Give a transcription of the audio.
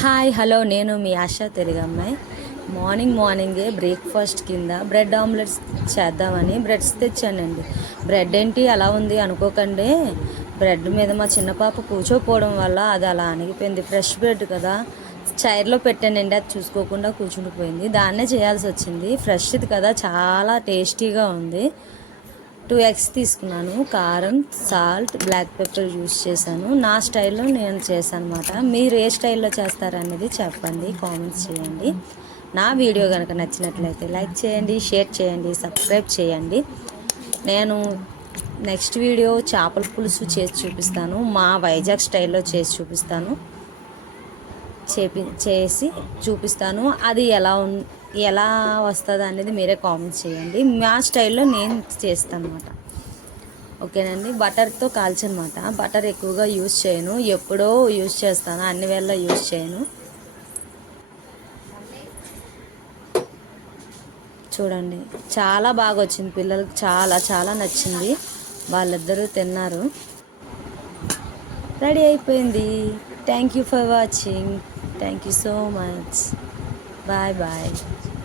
Hi hello నేను మీ ఆశా తెలుగు అమ్మాయి morning మార్నింగే బ్రేక్ఫాస్ట్ కింద బ్రెడ్ ఆమ్లెట్స్ చేద్దామని బ్రెడ్స్ తెచ్చానండి. బ్రెడ్ ఏంటి అలా ఉంది అనుకోకండి. బ్రెడ్ మీద మా చిన్న పాప కూర్చోపోవడం వల్ల అది అలా అణిగిపోయింది. ఫ్రెష్ బ్రెడ్ కదా. చైర్లో పెట్టానండి అది చూసుకోకుండా కూర్చుండిపోయింది. దాన్నే చేయాల్సి వచ్చింది. ఫ్రెష్ది కదా చాలా టేస్టీగా ఉంది. టూ ఎగ్స్ తీసుకున్నాను. కారం సాల్ట్ బ్లాక్ పెప్పర్ యూస్ చేశాను. నా స్టైల్లో నేను చేశాను అనమాట మీరు ఏ స్టైల్లో చేస్తారనేది చెప్పండి కామెంట్స్ చేయండి. నా వీడియో కనుక నచ్చినట్లయితే లైక్ చేయండి షేర్ చేయండి సబ్స్క్రైబ్ చేయండి. నేను నెక్స్ట్ వీడియో చేపల పులుసు చేసి చూపిస్తాను. మా వైజాగ్ స్టైల్లో చేసి చూపిస్తాను. చేపి చేసి చూపిస్తాను. అది ఎలా ఉన్ ఎలా వస్తుంది అనేది మీరే కామెంట్ చేయండి. మా స్టైల్లో నేను చేస్తాను అనమాట ఓకేనండి? బటర్తో కాల్చనమాట. బటర్ ఎక్కువగా యూజ్ చేయను. ఎప్పుడో యూజ్ చేస్తాను. అన్ని వేళ యూజ్ చేయను. చూడండి. చాలా బాగా వచ్చింది పిల్లలకి. చాలా చాలా నచ్చింది. వాళ్ళిద్దరూ తిన్నారు. రెడీ అయిపోయింది. Thank you for watching. Thank you so much. Bye bye.